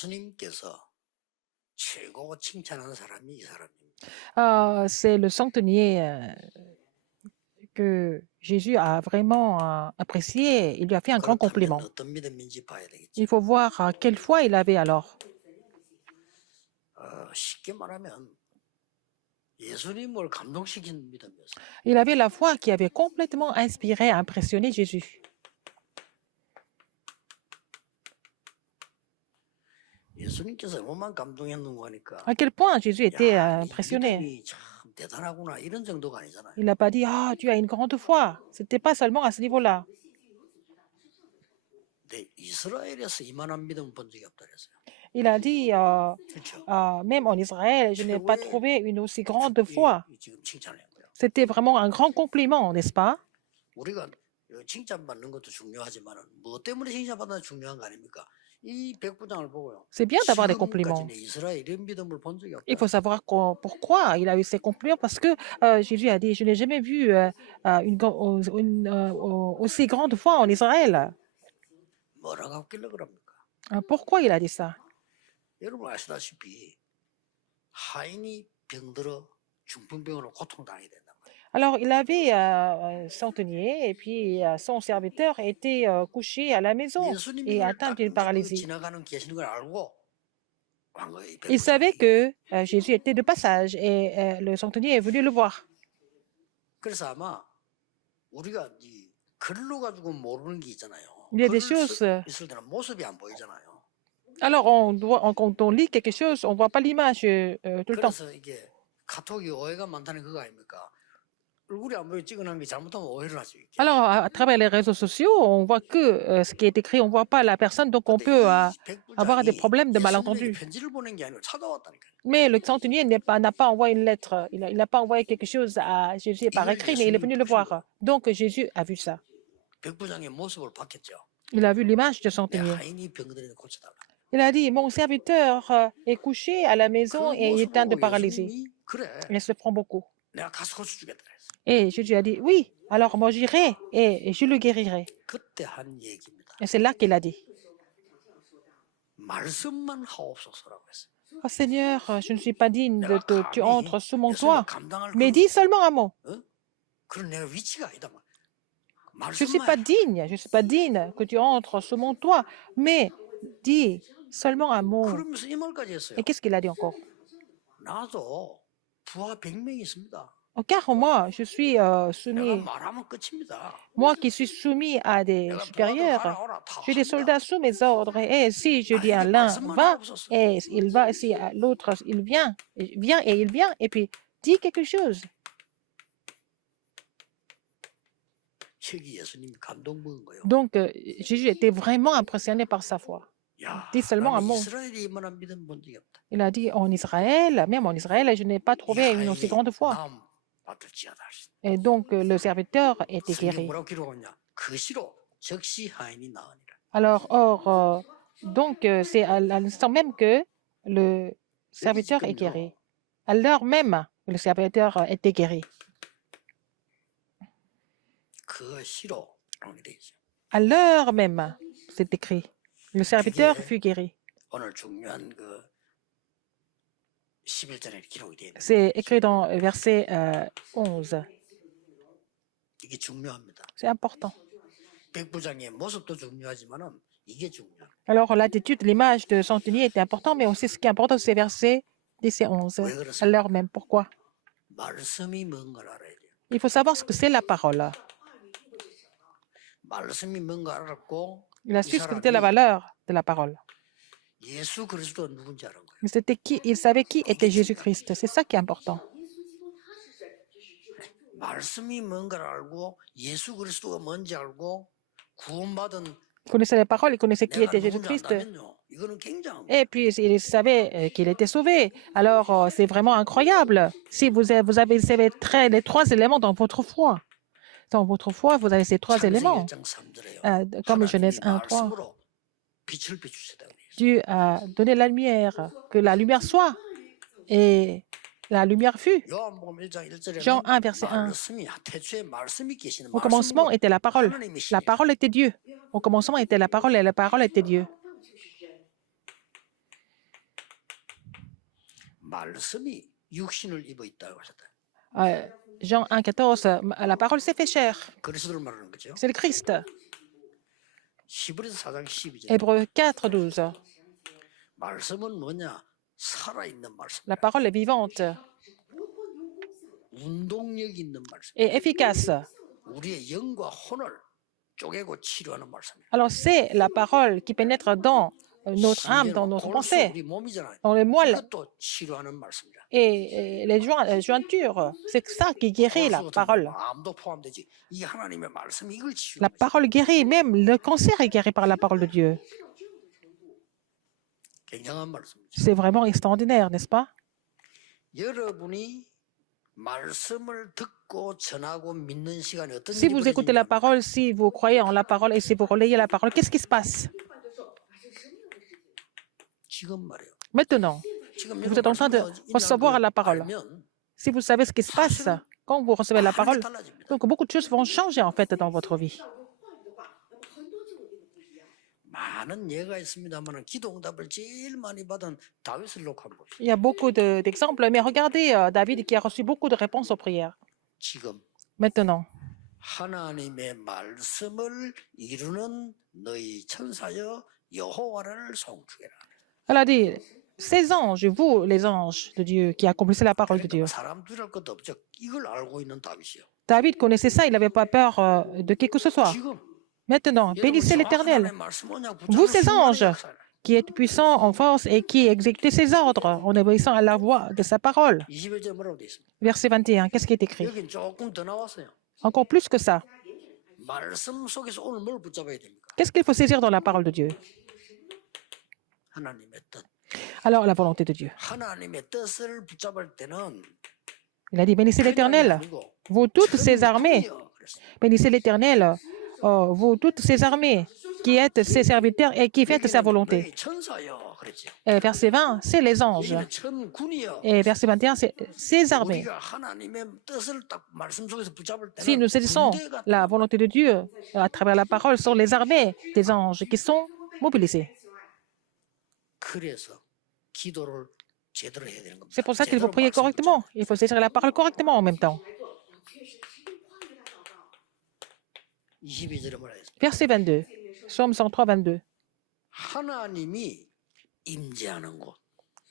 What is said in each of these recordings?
예수님께서 최고 칭찬한 사람이 이 사람입니다. C'est le centenier que Jésus a vraiment apprécié. Il lui a fait un grand 그렇다면 compliment. 어떤 믿음인지 봐야 되겠죠. Il faut voir quelle foi il avait alors. 쉽게 말하면 예수님을 감동시킨 믿음이었어요. Il avait la foi qui avait complètement inspiré, impressionné Jésus. 예수님께서 얼마나 감동했는가 하니까 À quel point Jésus était 야, 이 impressionné. 믿음이 참 대단하구나 이런 정도가 아니잖아요. Il n'a pas dit, ah, tu as une grande foi. C'était pas seulement à ce niveau-là. 근데 이스라엘에서 이만한 믿음을 본 적이 없다 그랬어요. Il a dit, 그렇죠? même en Israël, je n'ai pas 최고의 trouvé une aussi grande foi. 지금 칭찬했고요. C'était vraiment un grand compliment, n'est-ce pas? 우리가 칭찬받는 것도 중요하지만 뭐 때문에 칭찬받는 중요한 거 아닙니까? 이 백부장을 보고요. C'est bien d'avoir des compliments. 지금까지는 이스라엘 이런 믿음을 본 적이 Il faut 없다. savoir pourquoi il a eu ces compliments, parce que Jésus a dit, je n'ai jamais vu une aussi grande foi en Israël. 뭐라고 했길래 그럽니까? Pourquoi il a dit ça? 여러분 아시다시피 하인이 병들어 중풍병으로 고통당하게 된단 말이에요. Alors, il avait un centenier et puis son serviteur était couché à la maison 예수님이 et 이걸 atteint 딱 d'une 그 paralysie. 지나가는 계시는 걸 알고 왕의 Il savait 백부장이 que Jésus était de passage et le centenier est venu le voir. 그래서 아마 우리가 이 글로 가지고 모르는 게 있잖아요. Il y a des 글을 choses. 있을 때는 모습이 안 보이잖아요. Alors, quand on lit quelque chose, on ne voit pas l'image tout le temps. 그래서 이게 카톡이 오해가 많다는 그거 아닙니까? 얼굴이 안 보여 찍어놓은 게 잘못하면 오해를 하죠. 이게. Alors, à travers les réseaux sociaux, on voit que ce qui est écrit, on ne voit pas la personne, donc on 근데 peut 이 avoir des 백부장이 problèmes de 예수님에게 malentendu. 편지를 보낸 게 아니고 찾아왔다니까요. Mais le centenier n'a pas envoyé une lettre, il n'a pas envoyé quelque chose à Jésus par 이걸 écrit, mais il est 예수님이 venu le 보신 거예요. voir. Donc Jésus a vu ça. 백부장의 모습을 봤겠죠. Il a vu l'image du 내 centenier. 하인이 병들어서 고쳐달라. Il a dit, mon serviteur est couché à la 그 maison et il est 모습 atteint de 보고 paralysie. 예수님이 그래. Il se prend beaucoup. 내가 가서 고쳐주겠다 그랬어. Et Jésus a dit, oui, alors moi j'irai et je le guérirai. 그때 한 얘기입니다. Et c'est là qu'il a dit, 말씀만 하옵소서라고 했어요. oh Seigneur, je ne suis pas digne de que tu entres sous mon 예수님을 toit, 감당할 mais 그런, dis seulement un mot. 그런 내가 위치가 아니다. Je ne suis pas 말씀만 digne, je ne suis pas digne que tu entres sous mon toit, mais dis seulement un mot. 그러면서 이 말까지 했어요. Et qu'est-ce qu'il a dit encore? 나도 부하 100명이 있습니다. Oh, car moi, je suis 내가 soumis, 말하면 끝입니다. moi qui suis soumis à des 내가 부하들 supérieurs, 하라 오라 다 j'ai des 합니다. soldats sous mes ordres, et si je dis à 나에게 l'un, 말씀만 va, 하옵소서. et il va, si à l'autre, il vient et il vient, et puis dis quelque chose. 저기 예수님이 감동받은 거예요. Donc, Jésus était vraiment impressionné par sa foi. 야, Dis seulement un 나는 mot. 이스라엘이 이만한 믿음 본 적이 없다. Il a dit, en Israël, même en Israël, je n'ai pas trouvé une aussi grande foi. 나음 받을지어다. Et donc, le serviteur était 성경 guéri. 뭐라고 기록하냐? 그 시로 즉시 하인이 나으니라. Alors, donc, c'est à l'instant même que le serviteur est guéri. À l'heure même, le serviteur était guéri. 그 시로 이렇게 돼 있어요. À l'heure même, c'est écrit. Le serviteur fut guéri. 오늘 중요한 그 11절에 기록이 되어 있는 C'est écrit dans verset 11. 이게 중요합니다. C'est important. 백부장의 모습도 중요하지만은 이게 중요해요. Alors, l'attitude, l'image de centenier était important, mais aussi ce qui est important, c'est verset 10 et 11. À l'heure même. Pourquoi? 말씀이 뭔가를 알아야 돼요. Il faut savoir ce que c'est la parole. 말씀이 뭔가 알았고 Il a su ce que c'était la valeur de la parole. 예수 그리스도 누군지 알은 거예요. C'était qui, il savait qui était Jésus-Christ. C'est ça qui est important. 말씀이 뭔가를 알고 예수 그리스도가 뭔지 알고 구원받은 Il connaissait les paroles, il connaissait qui 내가 était 누군지 Jésus-Christ. 안다면요. 이거는 굉장한 거예요. Et puis, il savait qu'il était sauvé. Alors, c'est vraiment incroyable. Si vous avez les trois éléments dans votre foi. Dans votre foi, vous avez ces trois éléments. 1장 3절에요. Comme Genèse 1, 3. 말씀으로 빛을 비추시다 그래요. Dieu a donné la lumière, que la lumière soit. Et la lumière fut. 요한복음 1장 1절에는 Jean 1, verset 1. 말씀이 태초에 말씀이 계시는 Au commencement était la parole. La parole était Dieu. Au commencement était la parole et la parole était Dieu. 말씀이 육신을 입어 있다고 하셨다. Jean 1,14, la parole s'est fait chair. 그리스도를 말하는 거죠. C'est le Christ. 히브리서 4장 12절. Hébreux 4,12. 말씀은 뭐냐? 살아있는 말씀. La parole est vivante 운동력 있는 말씀. et efficace. 우리의 영과 혼을 쪼개고 치료하는 말씀이에요. Alors, c'est la parole qui pénètre dans notre âme, dans notre 골수 pensée, 우리 몸이잖아요. dans les moelles 이것도 치료하는 말씀이라. et les jointures. C'est ça qui guérit la 골수 같은 parole. 경우는 암도 포함되지. 이 하나님의 말씀이 이걸 치유하는 La 거죠. parole guérit, même le cancer est guéri par la parole de Dieu. 굉장한 말씀이죠. C'est vraiment extraordinaire, n'est-ce pas? 여러분이 말씀을 듣고 전하고 믿는 시간이 어떤 Si 일이 vous écoutez la 벌어지는지 parole, si vous croyez en la parole et si vous relayez la parole, qu'est-ce qui se passe 지금 말이에요. maintenant? 지금 Vous êtes en train de recevoir la parole. 알면 Si vous savez ce qui se passe quand vous recevez la 많은 게 parole, 달라집니다. donc beaucoup de choses vont changer en fait dans votre vie. 많은 예가 있습니다만 기도 응답을 제일 많이 받은 다윗을 놓고 한번 봅시다. Il y a beaucoup d'exemples, mais regardez David qui a reçu beaucoup de réponses aux prières. 지금 Maintenant, 하나님의 말씀을 이루는 너희 천사여 여호와를 송축해라. elle a dit, ces anges, vous les anges de Dieu qui accomplissez la parole de Dieu. 사람 두려울 것도 없죠. 이걸 알고 있는 다윗이요. David connaissait ça, il n'avait pas peur de qui que ce soit. 지금 Maintenant, bénissez l'Éternel, 하나님의 말씀 뭐냐? vous ces 붙잡는 anges, 순간의 역사를. qui êtes puissants en force et qui exécutez ses ordres en obéissant à la voix de sa parole. 20절 뭐라고 돼 있습니다. Verset 21, qu'est-ce qui est écrit? 여긴 조금 더 나왔어요. Encore plus que ça. 말씀 속에서 오늘 뭘 붙잡아야 됩니까? Qu'est-ce qu'il faut saisir dans la parole de Dieu? 하나님의 뜻. Alors, la volonté de Dieu. 하나님의 뜻을 붙잡을 때는 Il a dit, bénissez l'Éternel, vous toutes ces armées. Bénissez l'Éternel, vous toutes ces armées, qui êtes ses serviteurs et qui faites sa volonté. 천사여 그랬죠. Et verset 20, c'est les anges. 여기는 천군이여. Et verset 21, c'est ses armées. 우리가 하나님의 뜻을 딱 말씀 속에서 붙잡을 Si 때는 nous saisissons 군대가 la volonté de Dieu à travers la parole, sont les armées des anges qui sont mobilisées. 그래서 기도를 제대로 해야 되는 겁니다. C'est pour ça qu'il faut 제대로 prier 말씀 correctement. Il faut saisir la parole correctement en même temps. 22절에 뭐라 했습니까? Verset 22, Psaume 103, 22. 하나님이 임재하는 곳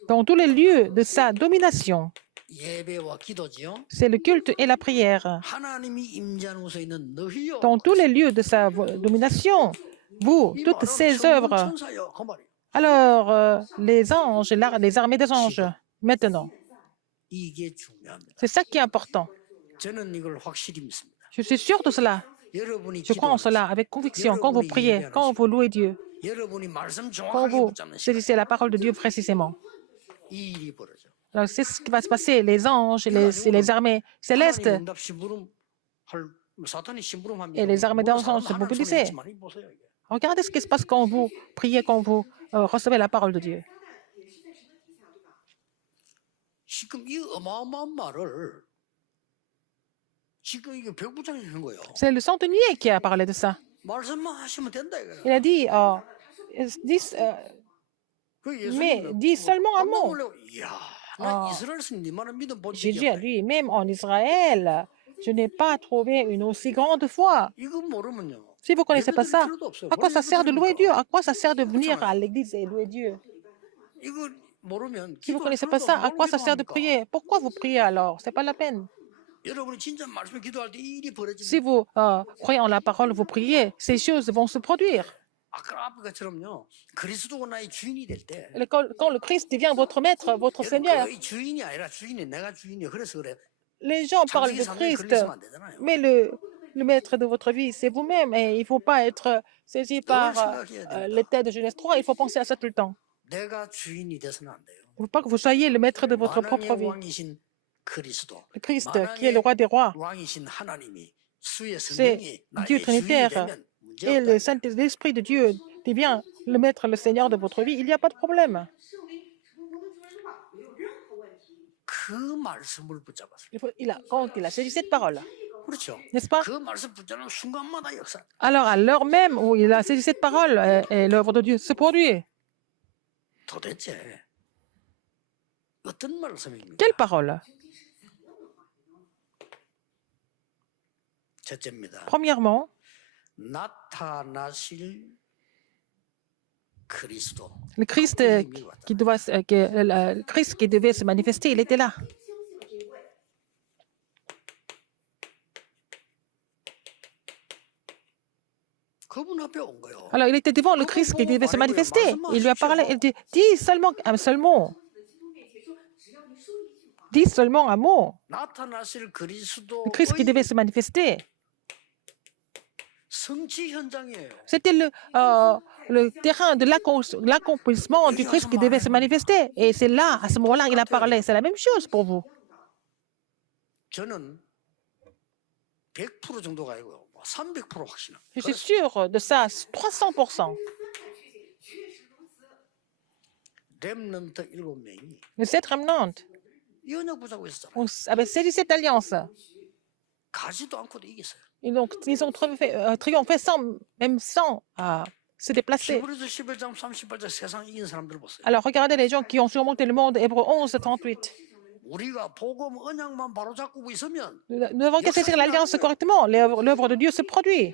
Dans tous les lieux de sa domination, 예배와 기도지요. c'est le culte et la prière. 하나님이 임재하는 곳에 있는 너희여. Dans tous les lieux de sa domination, vous, 이 toutes 말은 ces 천군 œuvres. 천사여 그 말이에요. Alors, les anges, les armées des anges, maintenant, 이게 중요합니다. c'est ça qui est important. 저는 이걸 확실히 믿습니다. Je suis sûr de cela. 여러분이 Je crois en cela avec conviction. Quand vous priez, quand vous louez Dieu, 여러분이 말씀 quand 정확하게 vous 붙잡는 시간 saisissez la parole de Dieu précisément. 이 일이 벌어져. Alors, c'est ce qui va se passer. Les anges, les armées célestes 하나님 응답 심부름 할 사탄이 심부름하면 et les armées d'anges se mobiliser. Regardez ce qui se passe quand vous priez, quand vous recevez la parole de Dieu. 지금 이 어마어마한 말을 지금 이게 백부장이 한 거예요. C'est le centenier qui a parlé de ça. 말씀만 하시면 된다 이거야. Il a dit, 그 mais dis seulement un mot. 이야, 나 이스라엘 니만한 믿음 본 적이 Jésus a 없다. dit, même en Israël, je n'ai pas trouvé une aussi grande foi. 이거 모르면요. Si vous ne connaissez pas ça, 필요도 없어요. à quoi ça sert de louer Dieu? À quoi ça sert de venir 그렇잖아요. à l'église et louer Dieu? 이거 모르면 Si vous ne 기도할 connaissez pas 필요도 ça, à 없고 quoi 뭘 ça sert de 기도합니까? prier? Pourquoi vous priez alors? C'est pas la peine. 여러분이 진짜 말씀에 기도할 때 이 일이 Si 벌어지면 vous croyez en la parole, vous priez, ces choses vont se produire. 아까 앞에 것처럼요. 그리스도가 나의 주인이 될 때. Quand le Christ devient votre maître, votre Seigneur, 그의 주인이 아니라 주인이 내가 주인이야. 그래서 그래. les gens parlent 장기 de 3년에 Christ, 걸리시면 안 되잖아요. mais le maître de votre vie, c'est vous-même. Et il ne faut pas être saisi par l'état de Genèse 3. Il faut penser à ça tout le temps. 내가 주인이 돼서는 안 돼요. Il ne faut pas que vous soyez le maître de votre propre 만왕의 vie. 왕이신 그리스도, Le Christ, qui est le roi des rois, 왕이신 하나님이 수의 c'est 성령이 Dieu 나의 주인이 trinitaire. 되면 Et le 문제없다. Saint-Esprit de Dieu devient le maître, le Seigneur de votre vie, il n'y a pas de problème. 그 말씀을 붙잡았어요. Quand il a saisi cette parole, 그렇죠. n'est-ce pas? 그 말씀 붙잡는 순간마다 역사. Alors, à l'heure même où il a saisi cette parole, et l'œuvre de Dieu se produit. 도대체 어떤 말씀입니까? Quelle parole? 첫째입니다. Premièrement, 나타나실 그리스도. le Christ, le Christ qui devait se manifester, il était là. 그분 앞에 온 거예요. Alors, il était devant le Christ qui devait se manifester. Il lui a parlé, il dit, dis seulement un seul mot. Dis seulement un mot. 나타나실 Le 그리스도의 Christ qui devait se manifester. 성취 현장이에요. C'était le terrain de l'accomplissement du Christ qui devait se manifester. Et c'est là, à ce moment-là, il a parlé. C'est la même chose pour vous. 저는 100% 정도가 아니고요. 300% 확신합니다. Je suis sûr de ça, 300%. 렘넌트 7명이 Le 7 remnant, 이 언약 붙잡고 있었잖아요. avec saisi cette alliance. 가지도 않고도 이겼어요. Et donc, ils ont triomphé même sans se déplacer. 히브리서 11장 38절 세상 이긴 사람들 보세요. Alors, regardez les gens qui ont surmonté le monde, Hébreux 11, 38. 우리가 복음 언약만 바로 잡고 있으면 Nous n'avons qu'à saisir l'alliance correctement. L'œuvre de Dieu se produit.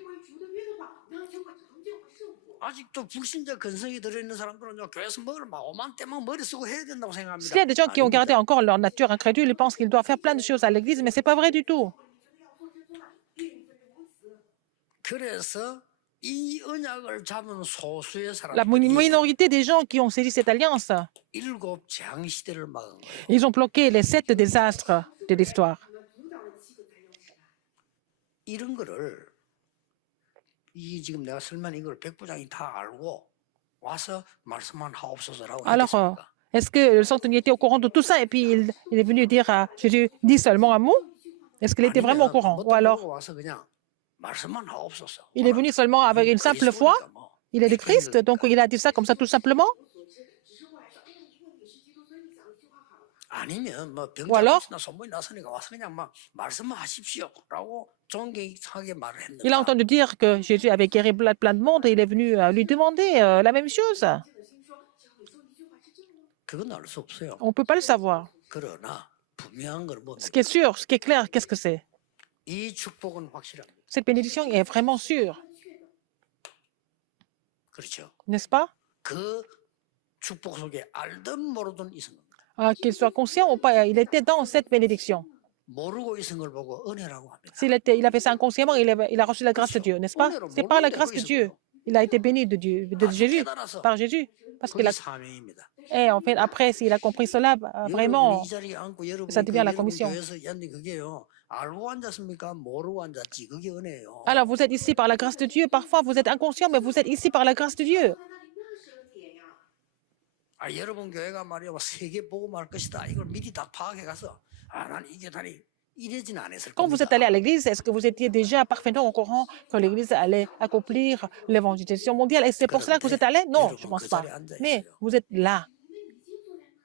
아직도 불신자 근성이 들어있는 사람들은요 교회에서 뭘 막 오만때만 머리 쓰고 해야 된다고 생각합니다. S'il y a des gens qui ont 아닙니다. gardé encore leur nature incrédule, ils pensent qu'ils doivent faire plein de choses à l'église, mais ce n'est pas vrai du tout. 그래서 이 언약을 잡은 소수의 La 사람들이 minorité des gens qui ont saisi cette alliance, 일곱 재앙 시대를 막은 거예요. ils ont bloqué les 7 désastres de l'histoire. 이런 거를 이 지금 내가 설명한 이걸 백부장이 다 알고 와서 말씀만 하옵소서라고 Alors, 했습니까? est-ce que le centenier était au courant de tout ça et puis il est venu dire à Jésus, dis seulement un mot? Est-ce qu'il était vraiment au courant? Ou alors, 와서 그냥 말씀만 하옵소서. il est venu seulement avec une simple foi? 그리스도니까 뭐. Il est le Christ, donc il a dit ça comme ça tout simplement? 아니면 뭐 Ou alors, 병자나 손보이 나서니까 와서 그냥 막 말씀만 하십시오라고 존경하게 말을 했는데 il a entendu dire que Jésus avait guéri plein de monde et il est venu lui demander la même chose. 그건 알 수 없어요. On ne peut pas le savoir. 그러나 분명한 건 뭡니까? Ce qui est sûr, ce qui est clair, qu'est-ce que c'est? 이 축복은 확실합니다. Cette bénédiction est vraiment sûre, 그렇죠? n'est-ce pas? 그 축복 속에 알든 모르든 있은 겁니다. Qu'il soit conscient ou pas, il était dans cette bénédiction. 모르고 있은 걸 보고 은혜라고 합니다. Il a fait ça inconsciemment, il a reçu la grâce de Dieu, n'est-ce pas? C'est par la grâce de Dieu. Il a été béni de Dieu, de Jésus, 깨달아서 par Jésus. Parce qu'il 그게 a, 사명입니다. et en fait, après, s'il a compris cela, vraiment, 여러분이 이 자리에 앉고 여러분이 ça devient la 여러분 commission. 교회에서 앉는 그게요. 알고 앉았습니까? 모르고 앉았지. 그게 은혜예요. alors vous êtes ici par la grâce de Dieu. Parfois, vous êtes inconscient, mais vous êtes ici par la grâce de Dieu. 아, 여러분 교회가 말이야 세계 보고 말 것이다. 이걸 미리 다 파악해 가서 난 이게 다니 이래진 않았을 Quand vous 겁니다. êtes allé à l'église, est-ce que vous étiez déjà parfaitement au courant que l'église allait accomplir l'évangélisation mondiale? Et c'est pour cela que vous êtes allé? Non, je ne pense pas. Mais vous êtes là,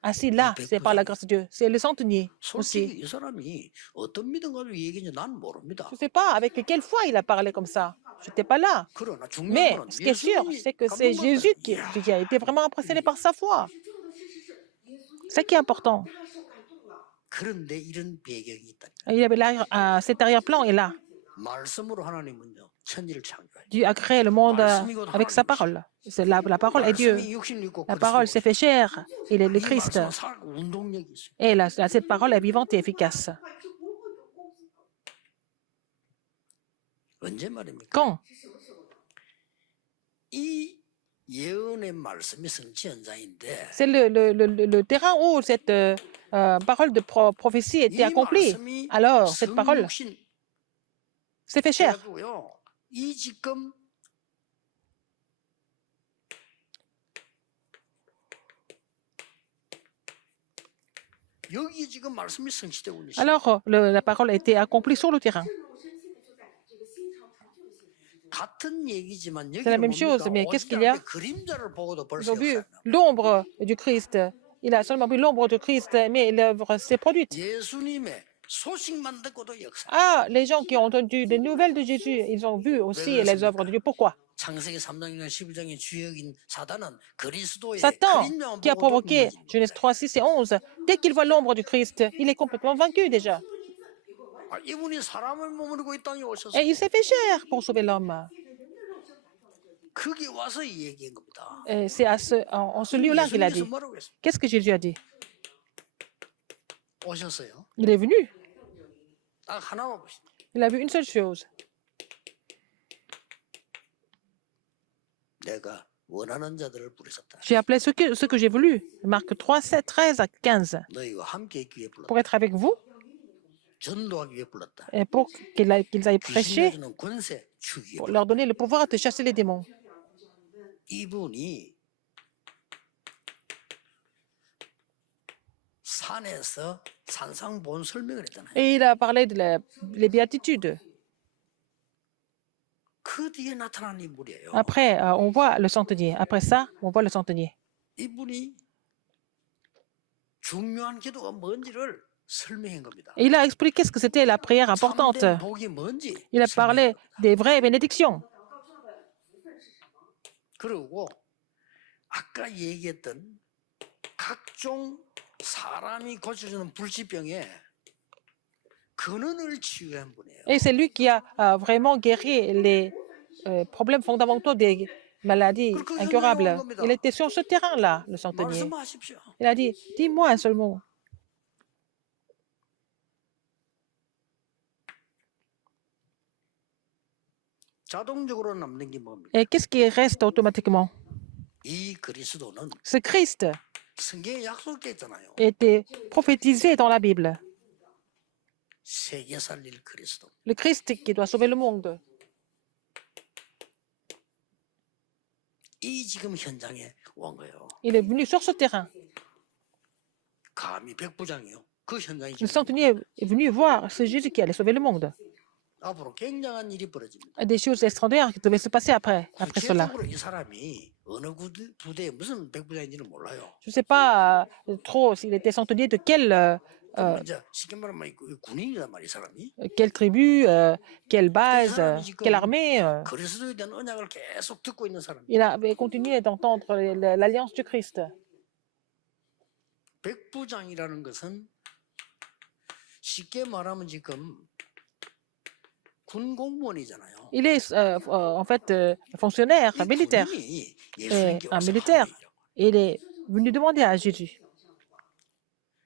assis là, c'est par la grâce de Dieu. C'est le centenier aussi. 솔직히 이 사람이 어떤 믿음 가지고 얘기인지 난 모릅니다. Je ne sais pas avec quelle foi il a parlé comme ça. Je n'étais pas là. 그러나 Mais 중요한 거는 ce qui est sûr, c'est que c'est Jésus qui a été vraiment impressionné par sa foi. C'est ça qui est important. 그런데 이런 배경이 있다. Il y avait cet arrière-plan est là. 말씀으로 하나님은요 천지를 창조해. Dieu a créé le monde avec sa parole. C'est la parole est Dieu. 말씀이 육신을 입고 La parole s'est fait chair. Il est le Christ. 운동력이 있어요. Et cette parole est vivante et efficace. 언제 말입니까? Quand? 이 예언의 말씀이 성취 현장인데 C'est le terrain où cette parole de prophétie était 이 accomplie. 말씀이 Alors, cette parole 성육신 s'est fait chair. 해가지고요. 이 지금 여기 지금 말씀이 성취되고 있어요. Alors, la parole a été accomplie sur le terrain. 같은 얘기지만 C'est la même chose, mais qu'est-ce qu'il y a? 그림자를 보고도 Ils 벌써 ont vu 역사가 나. l'ombre du Christ. Il a seulement vu l'ombre du Christ, mais l'œuvre s'est produite. 예수님의 소식만 듣고도 역사. Ah, les gens qui ont entendu des nouvelles de Jésus, ils ont vu aussi les œuvres de Dieu. Pourquoi? 창세기 3장이나 12장의 주역인 사단은 그리스도의 Satan, 그림자만 qui a 보고도 provoqué 무너지는 Genèse 겁니다. 3, 6 et 11, dès qu'il voit l'ombre du Christ, il est complètement vaincu déjà. 이분이 사람을 머무르고 이 땅에 Et 오셔서 il s'est fait chair pour sauver l'homme. 거기 와서 이 얘기한 겁니다. Et c'est en ce lieu-là qu'il a 예수님께서 dit. 뭐라고 했어요? Qu'est-ce que Jésus a dit? 오셨어요. Il est venu. 딱 하나만 보시죠. Il a vu une seule chose. 내가 원하는 자들을 부르셨다. J'ai appelé ce que j'ai voulu. Marc 3, 7, 13 à 15. 너희와 함께 있기 위해 불렀다. Pour être avec vous 전도하기 위해 불렀다. et pour qu'ils aillent prêcher, 귀신을 주는 권세 주기 위해 pour 불렀다. leur donner le pouvoir de chasser les démons. 이분이 산에서 산상본 설명을 했잖아요. Et il a parlé les béatitudes. 그 뒤에 나타난 인물이에요. Après, on voit le centenier. Après ça, on voit le centenier. 이분이 중요한 기도가 뭔지를 설명한 겁니다. Et il a expliqué ce que c'était la prière importante. 참된 복이 뭔지 Il a 설명한 parlé des vraies bénédictions. 그리고 아까 얘기했던 각종 사람이 고쳐주는 불치병에 근원을 치유한 분이에요. Et c'est lui qui a vraiment guéri les problèmes fondamentaux des maladies incurables. Il était sur ce terrain-là, le centenier. 말씀하십시오. Il a dit, dis-moi un seul mot. 자동적으로 남는 게 뭡니까? Et qu'est-ce qui reste automatiquement? 이 그리스도는 Ce Christ 성경에 약속돼 있잖아요. était prophétisé dans la Bible. 세계 살릴 그리스도. Le Christ qui doit sauver le monde. 이 지금 현장에 온 거예요. Il est venu sur ce terrain. 감히 백부장이요. 그 현장이 Le 지금 centenier est venu voir ce Jésus qui allait sauver le monde. 앞으로 굉장한 일이 벌어집니다. Et des choses extraordinaires qui devaient se passer après cela. 구체적으로 이 사람이 어느 부대에 무슨 백부장인지는 몰라요. Je ne sais pas trop s'il était centenier de 이제 쉽게 말하면 이 군인이란 말이야, 이 사람이. quelle tribu, quelle base, quelle armée. 그리스도에 대한 언약을 계속 듣고 있는 사람. Il avait continué d'entendre l'alliance du Christ. 백부장이라는 것은 쉽게 말하면 지금 군 공무원이잖아요. Il est en fait fonctionnaire, 이 militaire. 군인이 Et 예수님께 un 와서 militaire. 하는 얘기라고. Il est venu demander à Jésus.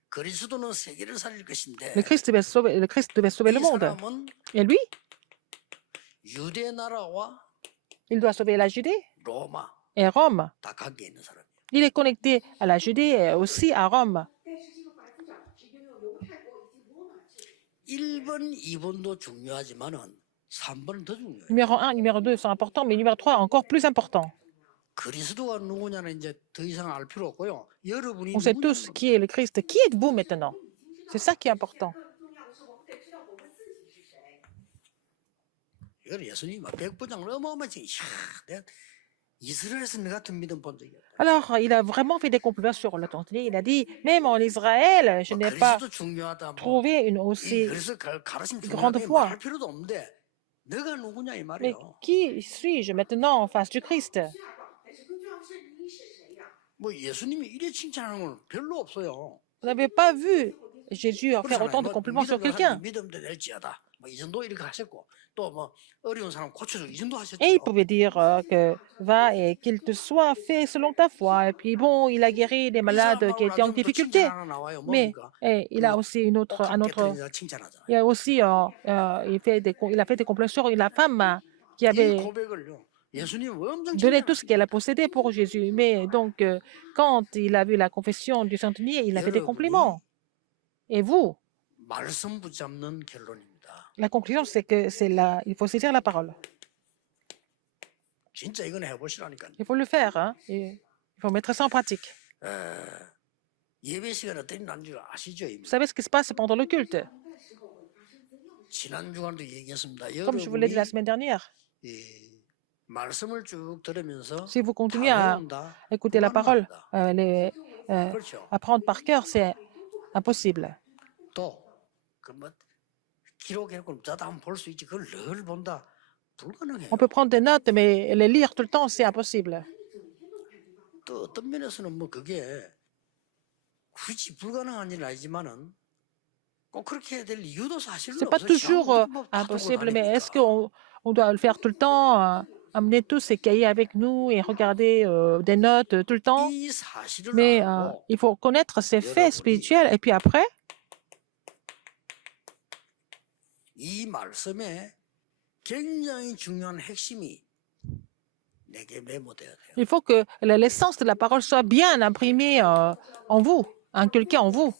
그리스도는 세계를 살릴 것인데 Le Christ devait sauver le 이 monde. 사람은 Et lui, 유대 나라와 il doit sauver la Judée 로마 et Rome. 다 관계 있는 사람이에요. Il est connecté à la Judée et aussi à Rome. 1번, 2번도 중요하지만은 3번은 더 중요해요. Numéro 1, numéro 2 sont importants, mais numéro 3 encore plus important. 그리스도가 누구냐는 이제 더 이상 알 필요 없고요. 여러분이 On sait 누구냐는 tous qui est le Christ. Qui êtes-vous maintenant? C'est ça qui est important. 이걸 예수님이 막 백부장을 어마어마하게 내가 이스라엘에서 내 같은 믿음 본 적이 없다. Alors, il a vraiment fait des compliments sur le centenier. Il a dit, même en Israël, je n'ai pas 그리스도 중요하다. 뭐. trouvé une 이 aussi 그래서 가르침 grande 중요하다. foi. 말할 필요도 없는데 너가 누구냐 이 Mais 말이에요. qui suis-je maintenant en face du Christ? 뭐 예수님이 이래 칭찬하는 건 별로 없어요. Vous n'avez pas vu Jésus faire 그렇잖아요. autant de 뭐 compliments sur 믿음도 quelqu'un. 믿음도 될지어다. 뭐 이 정도 이렇게 하셨고 또 뭐 어려운 사람 고쳐주고 이 정도 하셨죠. Et il pouvait dire que va et qu'il te soit fait selon ta foi. Et puis bon, il a guéri des 이 malades 사람하고 qui étaient en 나중에 또 difficulté. 칭찬 하나 나와요. Mais 뭡니까? il a aussi un autre, 칭찬하잖아요. il a aussi, il a fait des compliments sur la femme qui 이 avait 고백을요. 예수님 엄청 donné tout 칭찬하셨어요. ce qu'elle a possédé pour Jésus. Mais donc, quand il a vu la confession du centenier, il a fait des compliments. Et vous, 말씀 붙잡는 결론입니다. la conclusion, c'est que il faut saisir la parole. 진짜 이건 해보시라니까요. Il faut le faire. Hein? Il faut mettre ça en pratique. 예배 시간 어떤 난 줄 아시죠? Vous savez ce qui se passe pendant le culte? 지난 주간도 얘기했습니다. Comme je vous l'ai dit la 여러분이 semaine dernière, 말씀을 쭉 들으면서 si vous continuez 다 à 외운다. écouter la parole, 불가능합니다. 그렇죠. apprendre par cœur, c'est impossible. 또 그 뭐 기록해놓고 자다 한번 볼 수 있지. 그걸 늘 본다. 불가능해요. On peut prendre des notes, mais les lire tout le temps, c'est impossible. 또 어떤 면에서는 뭐 그게 굳이 불가능한 일은 아니지만은 꼭 그렇게 해야 될 이유도 사실은 C'est pas 없어요. toujours 지금 뭐 다 들고 impossible, mais est-ce 다니니까. qu'on doit le faire tout le temps, amener tous ces cahiers avec nous et regarder des notes tout le temps? 이 사실을 Mais 알고 il faut connaître ces faits 여러분이 spirituels et puis après, 이 말씀에 굉장히 중요한 핵심이 내게 메모돼야 돼요. il faut que l'essence de la parole soit bien imprimée en vous, inculquée en vous.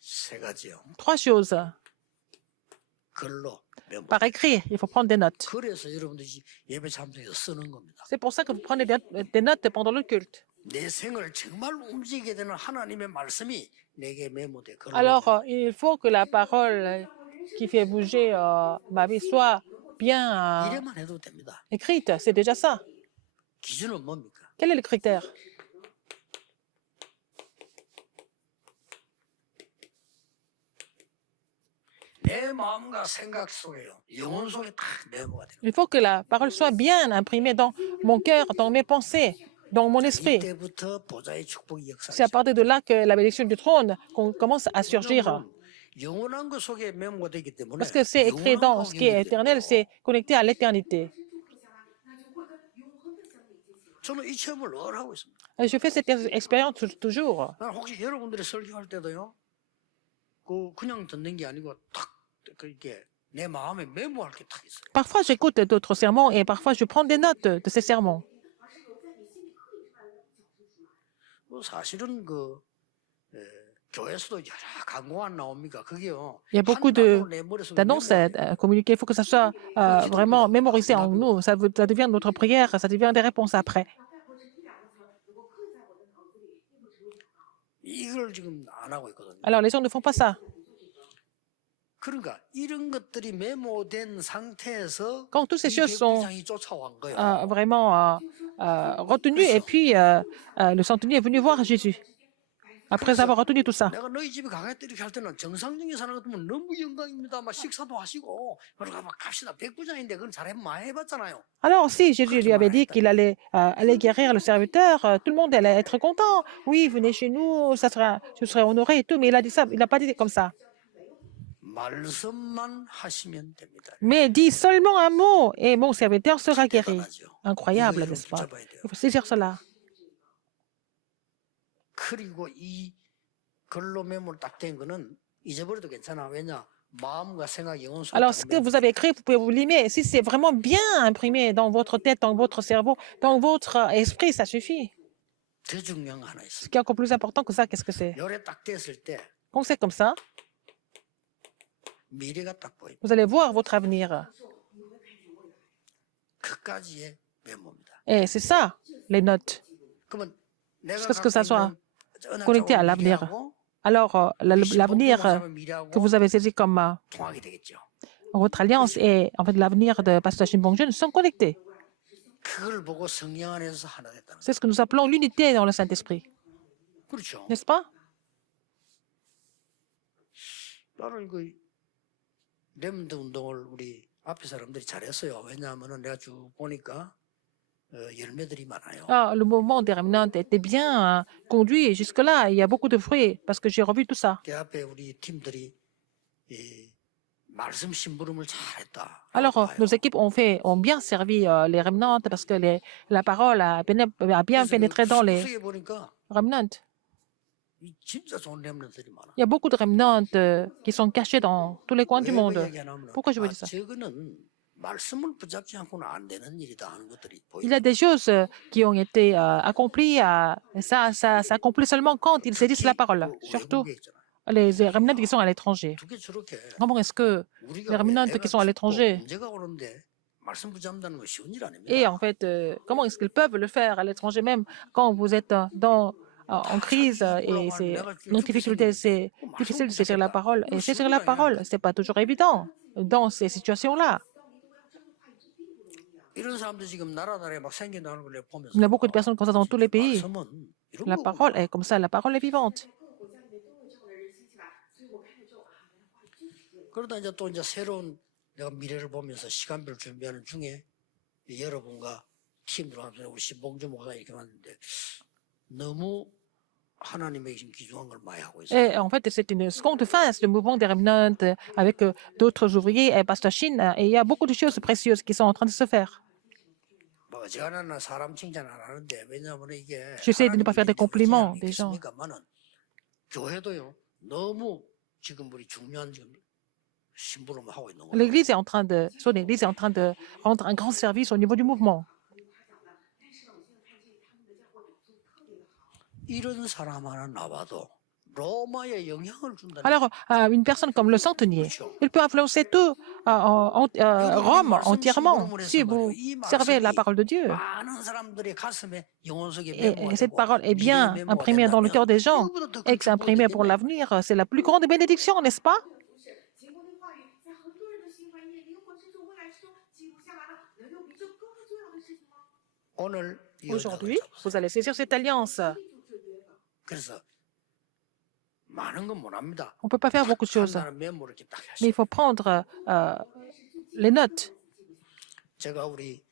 세 가지요. 3 choses. 글로 메모. Par écrit, il faut prendre des notes. 그래서 여러분들이 예배 참석해서 쓰는 겁니다. C'est pour ça que vous prenez des notes pendant le culte. 내 생을 정말 움직이게 되는 하나님의 말씀이 내게 메모돼. 글로 Alors, 메모. il faut que la parole qui fait bouger ma vie soit bien 이래만 해도 됩니다. écrite. C'est déjà ça. 기준은 뭡니까? Quel est le critère? 내 마음과 생각 속에요. 영혼 속에 딱 메모가 되는 Il faut que la parole soit bien imprimée dans mon cœur, dans mes pensées, dans mon 거예요. esprit. 이때부터 보좌의 축복이 C'est à 역사죠. partir de là que la bénédiction du trône commence à surgir. 영원한 것 속에 메모가 되기 때문에 Parce que c'est écrit dans ce qui est éternel, c'est connecté à l'éternité. 저는 이 체험을 늘 하고 있습니다. Et je fais cette expérience toujours. 난 혹시 여러분들이 설교할 때도요, 그냥 듣는 게 아니고 탁 이렇게 내 마음에 메모할 게 탁 있어요. Parfois, j'écoute d'autres sermons et parfois, je prends des notes de ces sermons. 사실은 교회에서도 여러 광고가 나옵니까? 그게요. Il y a beaucoup d'annonces à communiquer. Il faut que ça soit vraiment mémorisé en nous. Ça devient notre prière, ça devient des réponses après. 이걸 지금 안 하고 있거든요. Alors, les gens ne font pas ça. 그러니까 이런 것들이 메모된 상태에서 Quand toutes ces 이 choses sont 백부장이 쫓아온 거예요. vraiment retenues, et puis le centenier est venu voir Jésus. Après avoir retenu tout ça. 내가 너희 집에 가겠다 이렇게 할 때는 정상적인 사람 같으면 너무 영광입니다. 막 식사도 하시고 그러고 막 갑시다. 백부장인데 그건 잘 많이 해봤잖아요. Alors, si Jésus lui avait dit qu'il allait guérir le serviteur, tout le monde allait être content. Oui, venez chez nous, je serai honoré et tout. Mais il a dit ça, il n'a pas dit comme ça. 말씀만 하시면 됩니다. Mais dis seulement un mot et mon serviteur sera guéri. 대단하죠. Incroyable, 이거 n'est-ce pas? 붙잡아야 돼요. Il faut saisir cela. 그리고 이 글로 메모를 딱 된 거는 잊어버려도 괜찮아. 왜냐? 마음과 생각, 영혼 속에 Alors, ce que vous avez écrit, vous pouvez vous limer. Si c'est vraiment bien imprimé dans votre tête, dans votre cerveau, dans votre esprit, ça suffit. 더 중요한 거 하나 Ce 있어요. qui est encore plus important que ça, qu'est-ce que c'est? 요래 딱 됐을 때 Quand c'est comme ça, 미래가 딱 보입니다. vous allez voir votre avenir. 그까지의 메모입니다. Et c'est ça, les notes. 그러면 내가 Jusqu'à ce que ça 갖고 soit 있는 connecté à l'avenir. 미래하고 Alors, l'avenir que vous avez saisi comme 통하게 되겠죠. votre alliance et en fait l'avenir de Pasteur Shin Bong-jun sont connectés. 그걸 보고 성령 안에서 하나 됐다는 C'est ce que nous appelons l'unité dans le Saint-Esprit. 거예요. 그렇죠. N'est-ce pas? 나는 렘드 운동을 우리 앞에 사람들이 잘했어요. 왜냐하면 내가 쭉 보니까 열매들이 많아요. Ah, le mouvement des remnants était bien conduit jusque-là. Il y a beaucoup de fruits parce que j'ai revu tout ça. 그 앞에 우리 팀들이 이 말씀 심부름을 잘했다. Alors, nos équipes ont bien servi les remnants parce que la parole a bien pénétré dans les 구석에 보니까 remnants. 진짜 좋은 렘넌트들이 많아. Il y a beaucoup de remnants qui sont cachés dans tous les coins du 왜 monde. 이야기하냐면 Pourquoi je veux dire ça? 저거는 말씀을 붙잡지 않고는 안 되는 일이다 하는 것들이 보여요. Il y a des choses qui ont été accomplies. Ça s'accomplit seulement quand ils saisissent la parole. Surtout 외국에 있잖아요. les remnants qui sont à l'étranger. 어떻게 저렇게 Comment est-ce que les 우리가 remnants qui sont à l'étranger 문제가 오는데 말씀 붙잡는다는 건 쉬운 일 아닙니다. et en fait, comment est-ce qu'ils peuvent le faire à l'étranger même quand vous êtes en crise et c'est nos difficultés, c'est difficile de saisir la parole. Et saisir la parole, c'est pas toujours évident dans ces situations-là. 이런 사람들 지금 나라에 막 생겨나는 걸 보면서 Il y a beaucoup de personnes comme ça dans tous les pays. 말씀은 이런 La 거구나. parole est comme ça, la parole est vivante. 그러다 이제 또 이제 새로운 내가 미래를 보면서 시간표를 준비하는 중에 여러분과 팀으로 하면서 우리 신봉주 목사 이렇게 왔는데 너무 하나님의 지금 귀중한 걸 많이 하고 있어요. Et en fait, c'est une seconde phase, le mouvement des remnants avec d'autres ouvriers et Pasteur Shin. Et il y a beaucoup de choses précieuses qui sont en train de se faire. 뭐 제가 나는 사람 칭찬 안 하는데 왜냐하면 이게 J'essaie de ne pas faire des 하나님의 compliments 일이지 des gens. 않겠습니까만은 교회도요 너무 지금 우리 중요한 지금 심부름 하고 있는 거예요. L'Église est en train de, son Église est en train de rendre un grand service au niveau du mouvement. 이런 사람 하나 나와도 로마에 영향을 준다는 Alors, une personne comme le centenier, il peut influencer tout Rome entièrement si vous servez la parole de Dieu. 많은 사람들의 가슴에 영혼속에 Et cette parole est bien imprimée dans le cœur des gens et que c'est imprimé pour l'avenir. C'est la plus grande bénédiction, n'est-ce pas? 结果的话语在很多人的心怀念灵魂甚至未来之中记录下来了，能有比这更重要的事情吗？ 오늘 이 Aujourd'hui, 언약을 vous allez saisir cette alliance. 그래서 많은 건 못합니다. On ne peut pas faire beaucoup de choses, 한다는 메모를 이렇게 딱 mais il 하시고 faut prendre les notes. 제가 우리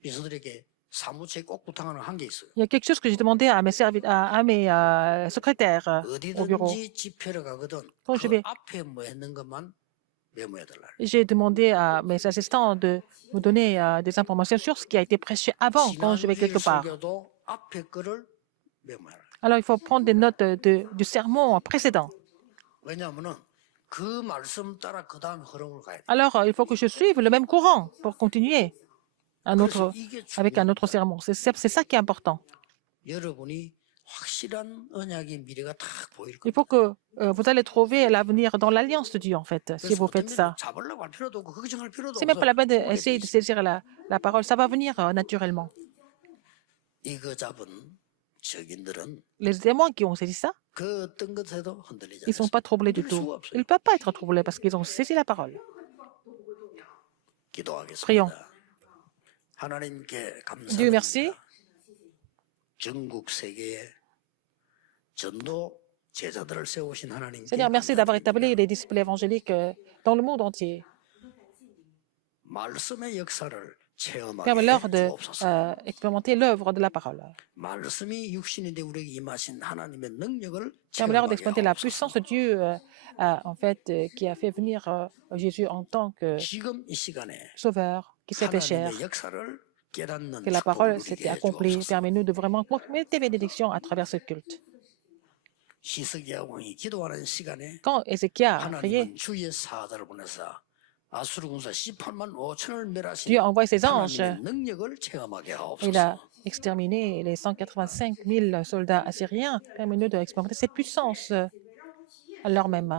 비서들에게 사무처에 꼭 부탁하는 한 게 있어요. Il y a quelque chose que j'ai demandé à mes, à mes secrétaires au bureau. 어디든지 집회를 가거든 Quand je 그 vais, 앞에 뭐 했는 것만 메모해 달라. j'ai demandé à mes assistants de me donner des informations sur ce qui a été prêché avant quand je vais quelque part. 설교도 앞에 거를 메모해라. Alors, il faut prendre des notes du sermon précédent. 왜냐하면은 그 말씀 따라 그 다음 흐름을 가야 돼. Alors, il faut que je suive le même courant pour continuer 그래서 이게 avec un 중요해요. autre sermon. C'est ça qui est important. 여러분이 확실한 언약의 미래가 딱 보일 Il 거예요. faut que vous allez trouver l'avenir dans l'alliance de Dieu, en fait, si vous faites ça. 잡으려고 할 필요도 없고 걱정할 필요도 C'est même pas 없어. la peine d'essayer de saisir la parole. Ça va venir naturellement. 이거 잡은 적인들은 Les témoins qui ont saisi ça, 그 어떤 것에도 흔들리지 ils ne sont 않았어요. pas troublés du 흔들릴 tout. 수가 없어요. Ils ne peuvent pas être troublés parce qu'ils ont saisi la parole. 기도하겠습니다. Prions. 하나님께 Dieu merci. 감사합니다. 전국 세계에 전도 제자들을 세우신 하나님께 Seigneur, merci d'avoir établi 감사드립니다. les disciples évangéliques dans le monde entier. 말씀의 역사를 체험하게 Permets-leur 해 de 주옵소서. expérimenter l'œuvre de la parole. 말씀이 육신이 되 우리에게 임하신 하나님의 능력을 Permets-leur 체험하게 d'expérimenter la puissance 하옵소서. de Dieu, en fait, qui a fait venir Jésus en tant que 지금 이 시간에 sauveur, qui s'est fait chair. 하나님의 역사를 깨닫는 Que la 축복을 parole 누리게 s'était 해 accomplie. 주옵소서. Permets-nous de vraiment proclamer tes bénédictions à travers ce culte. 히스기야 왕이 기도하는 시간에 Quand Ézéchiel a prié, 하나님은 주의 사자를 보내서 아수르 군사 18만 5천을 멸하신 Dieu a envoyé ses anges. 하나님의 능력을 체험하게 Il a 하옵소서. exterminé les 185 000 soldats assyriens. Permets-nous d'expérimenter cette puissance à l'heure même.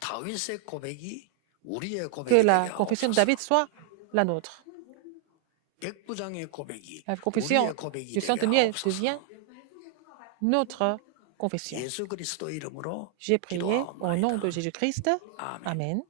다윗의 고백이 우리의 Que 고백이 la 되게 confession de 하옵소서. David soit la nôtre. 백부장의 고백이 La confession 우리의 고백이 du 되게 centenier devient 하옵소서. notre confession. 예수 그리스도 이름으로 J'ai prié au nom de 기도하옵나이다. Jésus-Christ. 아멘. Amen.